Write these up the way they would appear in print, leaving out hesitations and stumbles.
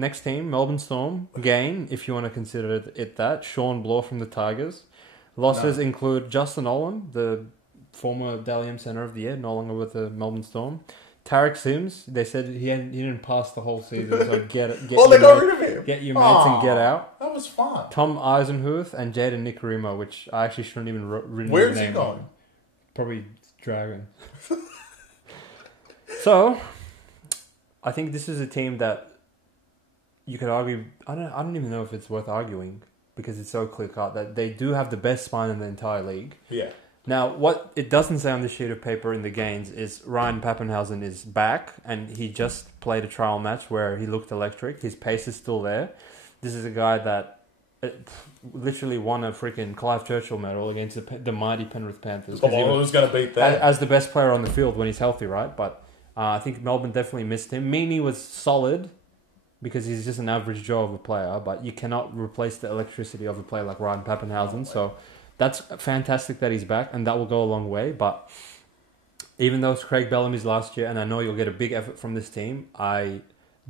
Next team, Melbourne Storm. Gain, if you want to consider it that. Sean Bloor from the Tigers. Losses include Justin Olam, the former Dally M Centre of the Year, no longer with the Melbourne Storm. Tarek Sims, they said he didn't pass the whole season, so they got rid of him. Get your mates and get out. That was fun. Tom Eisenhuth and Jaden Nicarima, which I actually shouldn't even written Where his is name. he going? Probably Dragon. So, I think this is a team that you could argue. I don't even know if it's worth arguing because it's so clear cut that they do have the best spine in the entire league. Yeah. Now, what it doesn't say on the sheet of paper in the games is Ryan Pappenhausen is back and he just played a trial match where he looked electric. His pace is still there. This is a guy that literally won a freaking Clive Churchill medal against the mighty Penrith Panthers. Who's going to beat that? As the best player on the field when he's healthy, right? But I think Melbourne definitely missed him. Meaney was solid because he's just an average Joe of a player, but you cannot replace the electricity of a player like Ryan Pappenhausen. So that's fantastic that he's back, and that will go a long way. But even though it's Craig Bellamy's last year, and I know you'll get a big effort from this team, I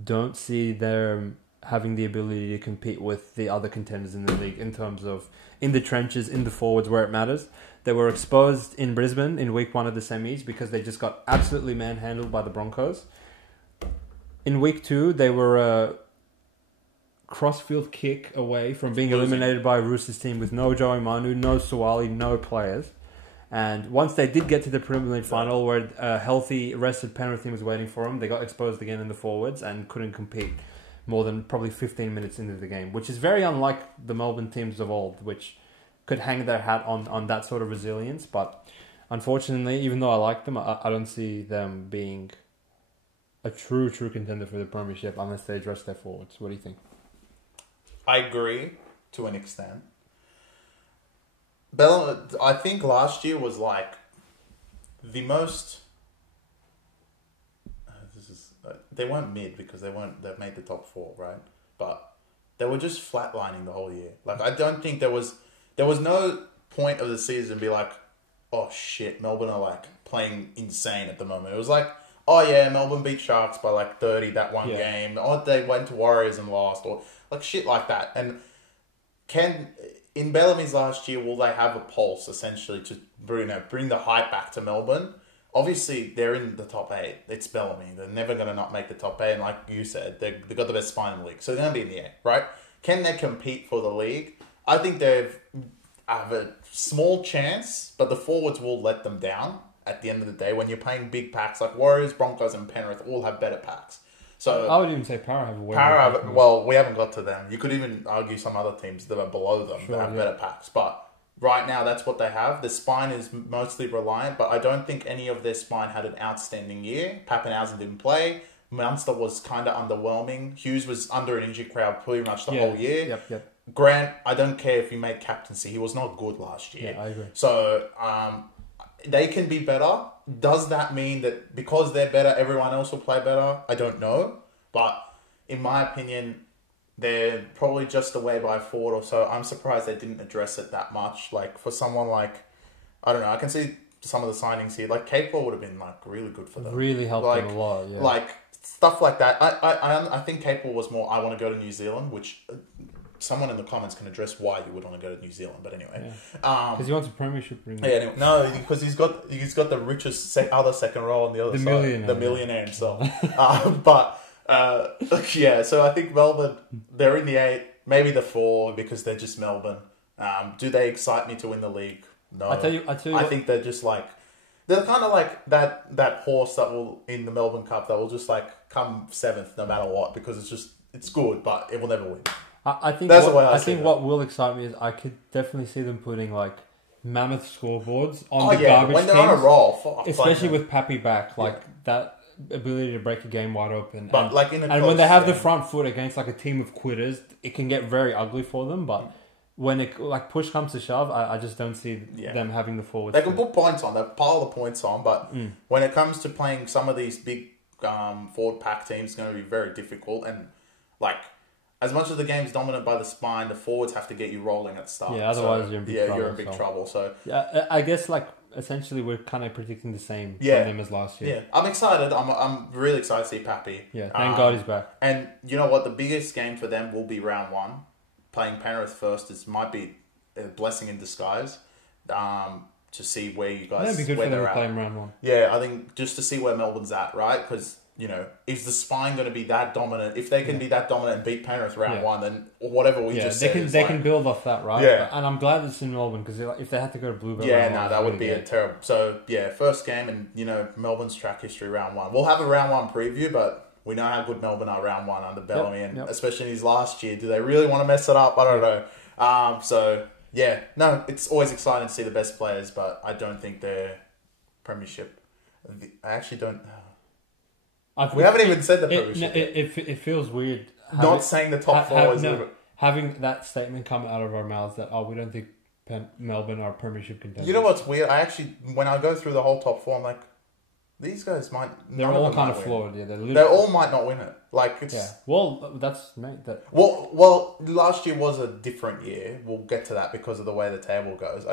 don't see them having the ability to compete with the other contenders in the league in terms of in the trenches, in the forwards where it matters. They were exposed in Brisbane in week 1 of the semis because they just got absolutely manhandled by the Broncos. In week 2, they were a crossfield kick away from being eliminated by Roosters team with no Joey Manu, no Suwali, no players. And once they did get to the preliminary final where a healthy, rested Penrith team was waiting for them, they got exposed again in the forwards and couldn't compete more than probably 15 minutes into the game, which is very unlike the Melbourne teams of old, which could hang their hat on that sort of resilience. But unfortunately, even though I like them, I don't see them being a true contender for the premiership unless they address their forwards. What do you think? I agree to an extent. I think last year was like the most. They weren't mid because they've made the top 4, right? But they were just flatlining the whole year. Like I don't think there was no point of the season to be like, oh shit, Melbourne are like playing insane at the moment. It was like, oh yeah, Melbourne beat Sharks by like 30 that one game. Oh, they went to Warriors and lost, or like shit like that. And in Bellamy's last year, will they have a pulse essentially to bring the hype back to Melbourne? Obviously, they're in the top 8. It's Bellamy. They're never going to not make the top 8. And like you said, they've got the best spine in the league. So they're going to be in the 8, right? Can they compete for the league? I think they have a small chance, but the forwards will let them down at the end of the day. When you're playing big packs, like Warriors, Broncos, and Penrith all have better packs. So I would even say Para have a way better pack. Well, we haven't got to them. You could even argue some other teams that are below them that have better packs. But right now, that's what they have. The spine is mostly reliant, but I don't think any of their spine had an outstanding year. Pappenhausen didn't play. Munster was kind of underwhelming. Hughes was under an injury crowd pretty much the whole year. Yep. Grant, I don't care if he made captaincy. He was not good last year. Yeah, I agree. So they can be better. Does that mean that because they're better, everyone else will play better? I don't know. But in my opinion, they're probably just away by a forward or so. I'm surprised they didn't address it that much. Like, for someone like, I don't know, I can see some of the signings here. Like, Capewell would have been, like, really good for them. Really helped them a lot, yeah. Like, stuff like that. I think Capewell was more, I want to go to New Zealand, which someone in the comments can address why you would want to go to New Zealand. But anyway. Because he wants a premiership ring. Yeah, anyway, no, because he's got the richest other second row on the other side. The millionaire himself. Yeah, so I think Melbourne, they're in the 8, maybe the 4 because they're just Melbourne. Do they excite me to win the league? No. I tell you I think they're just like, they're kind of like that horse that will, in the Melbourne Cup, that will just like come 7th no matter what because it's good, but it will never win. I think what will excite me is I could definitely see them putting like mammoth scoreboards on the garbage when they're on a roll. Especially with Pappy back, that ability to break a game wide open. But when they have the front foot against like a team of quitters, it can get very ugly for them. But when it push comes to shove, I just don't see them having the forwards. They can put points on, they pile the points on, but when it comes to playing some of these big forward pack teams, it's going to be very difficult. And like, as much as the game's dominant by the spine, the forwards have to get you rolling at the start. Yeah, otherwise you're in big trouble. You're in big trouble. So I guess like essentially we're kind of predicting the same Yeah. from them as last year. Yeah, I'm excited. I'm really excited to see Pappy. Yeah, thank God he's back. And you know what? The biggest game for them will be round one. Playing Penrith first might be a blessing in disguise. To see where you guys That'd be good where for them they're to at. play in round one. Yeah, I think just to see where Melbourne's at, right? Because is the spine going to be that dominant? If they can be that dominant and beat Penrith round one, then whatever we just said, they can build off that, right? Yeah. And I'm glad it's in Melbourne because if they had to go to Bluebell, that would be a terrible. So first game, and Melbourne's track history round one. We'll have a round one preview, but we know how good Melbourne are round one under Bellamy, and especially in his last year. Do they really want to mess it up? I don't know. It's always exciting to see the best players, but I don't think they're premiership. I actually don't. We haven't even said the premiership. It feels weird. Not saying the top four is having that statement come out of our mouths that we don't think Melbourne are premiership contenders. You know what's weird? I actually, when I go through the whole top four, I'm like, these guys might. They're all kind of flawed. Yeah, they all might not win it. Like it's. Yeah. Well, that's mate. Well, last year was a different year. We'll get to that because of the way the table goes.